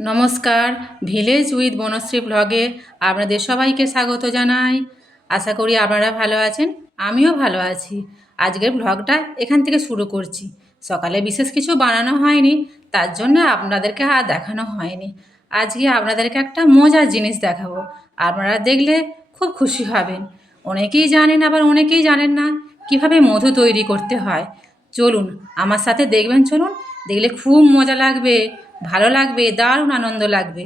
নমস্কার village with Banasree ব্লগে আপনাদের সবাইকে স্বাগত জানাই। আশা করি আপনারা ভালো আছেন, আমিও ভালো আছি। আজকের ব্লগটা এখান থেকে শুরু করছি। সকালে বিশেষ কিছু বানানো হয়নি, তার জন্য আপনাদেরকে আর দেখানো হয়নি। আজকে আপনাদেরকে একটা মজার জিনিস দেখাবো। আপনারা দেখলে খুব খুশি হবেন। অনেকেই জানেন, আবার অনেকেই জানেন না কীভাবে মধু তৈরি করতে হয়। চলুন, আমার সাথে দেখবেন, চলুন, দেখলে খুব মজা লাগবে। ভালো লাগবে, দারুণ আনন্দ লাগবে।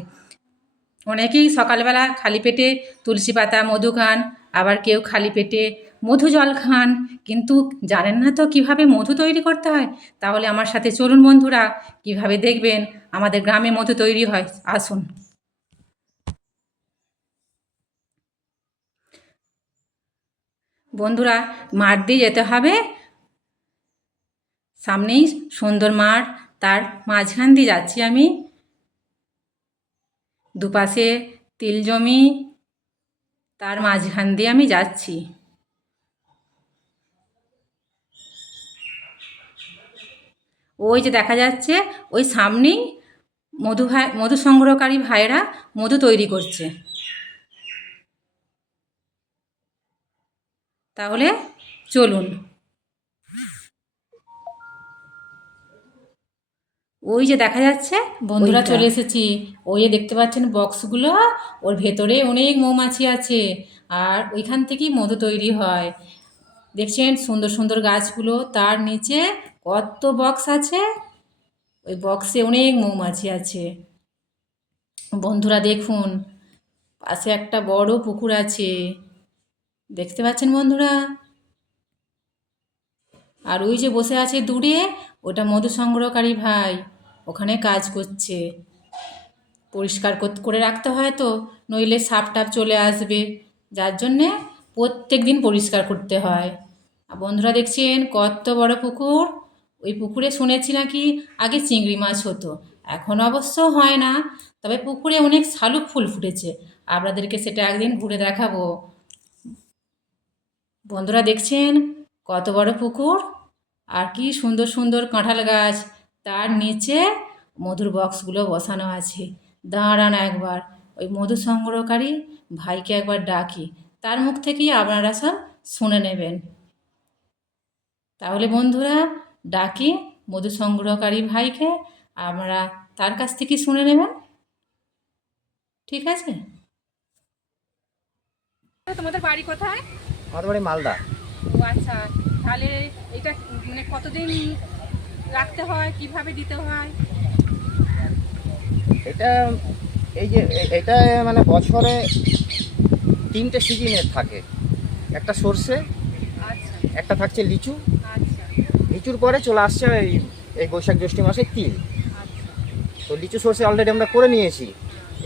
অনেকেই সকালবেলা খালি পেটে তুলসী পাতা, মধু খান, আবার কেউ খালি পেটে মধু জল খান। কিন্তু জানেন না তো কীভাবে মধু তৈরি করতে হয়? তাহলে আমার সাথে চলুন বন্ধুরা, কীভাবে দেখবেন আমাদের গ্রামে মধু তৈরি হয়? আসুন। বন্ধুরা, মাঠ দিয়ে যেতে হবে। সামনেই সুন্দর মাঠ তার মাঝখান দিয়ে যাচ্ছি আমি। দুপাশে তিল জমি, তার মাঝখান দিয়ে আমি যাচ্ছি। ওই যে দেখা যাচ্ছে, ওই সামনেই মধু ভাই, মধু সংগ্রহকারী ভাইরা মধু তৈরি করছে। তাহলে চলুন। ওই যে দেখা যাচ্ছে বন্ধুরা চলে এসেছি। ওই যে দেখতে পাচ্ছেন বক্সগুলো ওর ভেতরে অনেক মৌমাছি আছে আর ওইখান থেকেই মধু তৈরি হয়। দেখছেন সুন্দর সুন্দর গাছগুলো তার নিচে কত বক্স আছে? ওই বক্সে অনেক মৌমাছি আছে। বন্ধুরা দেখুন পাশে একটা বড় পুকুর আছে। দেখতে পাচ্ছেন বন্ধুরা? আর ওই যে বসে আছে দূরে, ওটা মধু সংগ্রহকারী ভাই। ওখানে কাজ করছে। পরিষ্কার কর- রাখতে হয় তো, নইলে সাপ টাপ চলে আসবে। যার জন্যে প্রত্যেক দিন পরিষ্কার করতে হয়। আর বন্ধুরা দেখছেন, কত বড় পুকুর। ওই পুকুরে শুনেছি নাকি আগে চিংড়ি মাছ হতো। এখন অবশ্য হয় না। তবে পুকুরে অনেক শালুক ফুল ফুটেছে। আপনাদেরকে সেটা একদিন ঘুরে দেখাবো। বন্ধুরা দেখছেন, কত বড় পুকুর। আর কি সুন্দর সুন্দর কাঁঠাল গাছ। তার নিচে মধুর বক্সগুলো বসানো আছে। দাঁড়ান একবার ওই মধু সংগ্রহকারী ভাইকে একবার ডাকি। তার মুখ থেকেই আপনারা সব শুনে নেবেন। তাহলে বন্ধুরা ডাকি মধু সংগ্রহকারী ভাইকে আমরা তার কাছ থেকে শুনে নেবেন। ঠিক আছে? তোমাদের বাড়ি কোথায়? আমাদের বাড়ি মালদা। ও আচ্ছা। তাহলে এটা মানে কতদিন রাখতে হয় কীভাবে দিতে হয়? এটা এই যে এটা মানে বছরে তিনটে সিজনের থাকে। একটা সর্ষে আচ্ছা। একটা থাকছে লিচু। আচ্ছা। লিচুর পরে চলে আসছে এই এই বৈশাখ জ্যৈষ্ঠ মাসে তিল। আচ্ছা। তো লিচু সর্ষে অলরেডি আমরা করে নিয়েছি।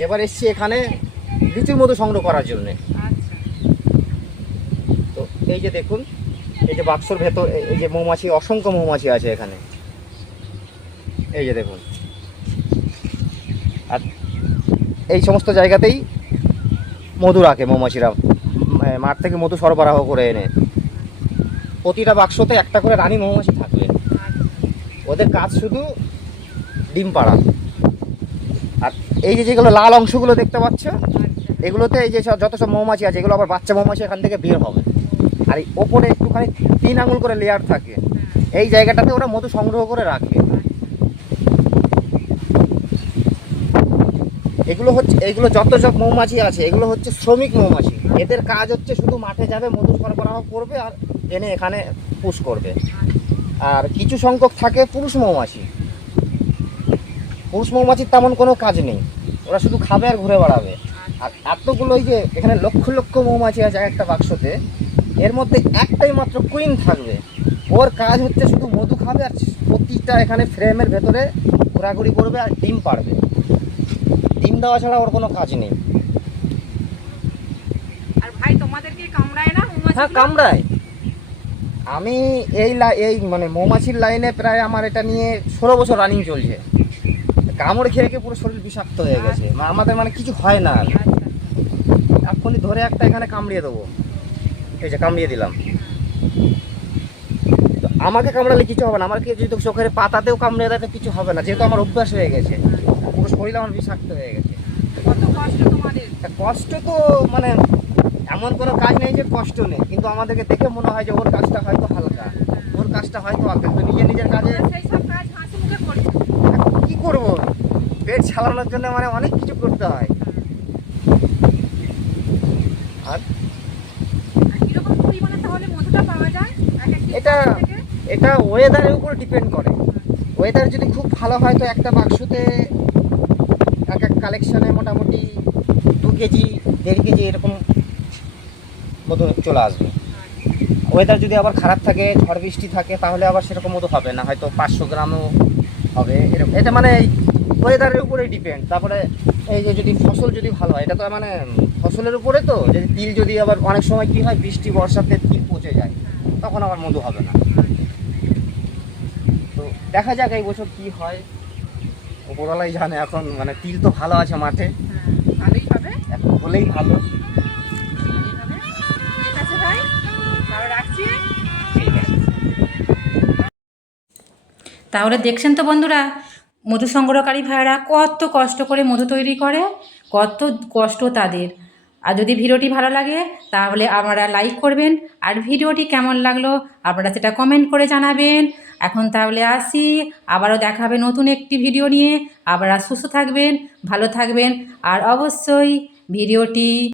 এবার এসছি এখানে লিচুর মতো সংগ্রহ করার জন্যে। আচ্ছা। তো এই যে দেখুন এই যে বাক্সর ভেতর এই- যে মৌমাছি অসংখ্য মৌমাছি আছে এখানে। এই যে দেখুন। আর এই সমস্ত জায়গাতেই মধু রাখে মৌমাছিরা। মাঠ থেকে মধু সরবরাহ করে এনে। প্রতিটা বাক্সতে একটা করে রানী মৌমাছি থাকবে। ওদের কাজ শুধু ডিম পাড়া। আর এই যে যেগুলো লাল অংশগুলো দেখতে পাচ্ছ এগুলোতে এই যে যত সব মৌমাছি আছে এগুলো আবার বাচ্চা মৌমাছি এখান থেকে বের হবে। আর এই ওপরে একটুখানি তিন আঙুল করে লেয়ার থাকে। এই জায়গাটাতে ওরা মধু সংগ্রহ করে রাখে। এগুলো হচ্ছে এগুলো যত সব মৌমাছি আছে, এগুলো হচ্ছে শ্রমিক মৌমাছি। এদের কাজ হচ্ছে শুধু মাঠে যাবে, মধু সরবরাহ করবে আর এনে এখানে পুষ করবে। আর কিছু সংখ্যক থাকে পুরুষ মৌমাছি। পুরুষ মৌমাছির তেমন কোনো কাজ নেই। ওরা শুধু খাবে আর ঘুরে বেড়াবে। আর এতগুলো যে এখানে লক্ষ লক্ষ মৌমাছি আছে একটা বাক্সতে এর মধ্যে একটাই মাত্র কুইন থাকবে। ওর কাজ হচ্ছে শুধু মধু খাবে আর প্রতিটা এখানে ফ্রেমের ভেতরে ঘোরাঘুরি করবে আর ডিম পাড়বে। ডিম দেওয়া ছাড়া ওর কোনো কাজ নেই। আর ভাই তোমাদেরকে কামড়ায় না হ্যাঁ কামড়ায়। আমি এই এই মানে মৌমাছির লাইনে প্রায় আমার এটা নিয়ে ষোলো বছর রানিং চলছে। কামড় খেয়ে খেয়ে পুরো শরীর বিষাক্ত হয়ে গেছে। মা- আমাদের মানে কিছু হয় না আর। এক্ষুনি ধরে একটা এখানে কামড়িয়ে দেবো। এই যে কামড়িয়ে দিলাম। তো আমাকে কামড়ালে কিছু হবে না আমার কি যদি চোখের পাতাতেও কামড়ে দেয় কিছু হবে না যেহেতু আমার অভ্যাস হয়ে গেছে পুরো শরীর আমার বিষাক্ত হয়ে গেছে। কত কষ্ট তা কষ্ট তো মানে এমন কোনো কাজ নেই যে কষ্ট নেই কিন্তু আমাদেরকে দেখে মনে হয় যে ওর কাজটা হয়তো হালকা ওর কাজটা হয়তো হালকা কিন্তু নিজের নিজের কাজে কি করব? পেট চালানোর জন্য মানে অনেক কিছু করতে হয়। আর তাহলে পাওয়া যায় এটা এটা ওয়েদারের উপর ডিপেন্ড করে। ওয়েদার যদি খুব ভালো হয় তো একটা বাক্সতে এক এক কালেকশনে মোটামুটি দু কেজি দেড় কেজি এরকম মতো চলে আসবে। ওয়েদার যদি আবার খারাপ থাকে ঝড় বৃষ্টি থাকে তাহলে আবার সেরকম মতো হবে না। হয়তো পাঁচশো গ্রামও হবে এরকম। এটা মানে ওয়েদারের উপরেই ডিপেন্ড তারপরে এই যে যদি ফসল যদি ভালো হয় এটা তো মানে ফসলের উপরে তো। যদি তিল যদি আবার অনেক সময় কি হয় বৃষ্টি বর্ষাতে তিল তখন আবার মধু হবে না। তো দেখা যাক এই বছর কি হয়। ওপরওয়ালাই জানে এখন মানে তিল তো ভালো আছে মাঠে। হ্যাঁ, ভালোই হবে। এখন হলেই ভালো। ঠিক আছে ভাই তাহলে রাখছি। ঠিক আছে। তাহলে দেখছেন তো বন্ধুরা মধু সংগ্রহকারী ভাইয়েরা কত কষ্ট করে মধু তৈরি করে কত কষ্ট তাদের। আর যদি ভিডিওটি ভালো লাগে, তাহলে আপনারা লাইক করবেন। আর ভিডিওটি কেমন লাগল, আপনারা সেটা কমেন্ট করে জানাবেন। এখন তাহলে আসি, আবারও দেখাবে নতুন একটি ভিডিও নিয়ে। আপনারা সুস্থ থাকবেন, ভালো থাকবেন, আর অবশ্যই ভিডিওটি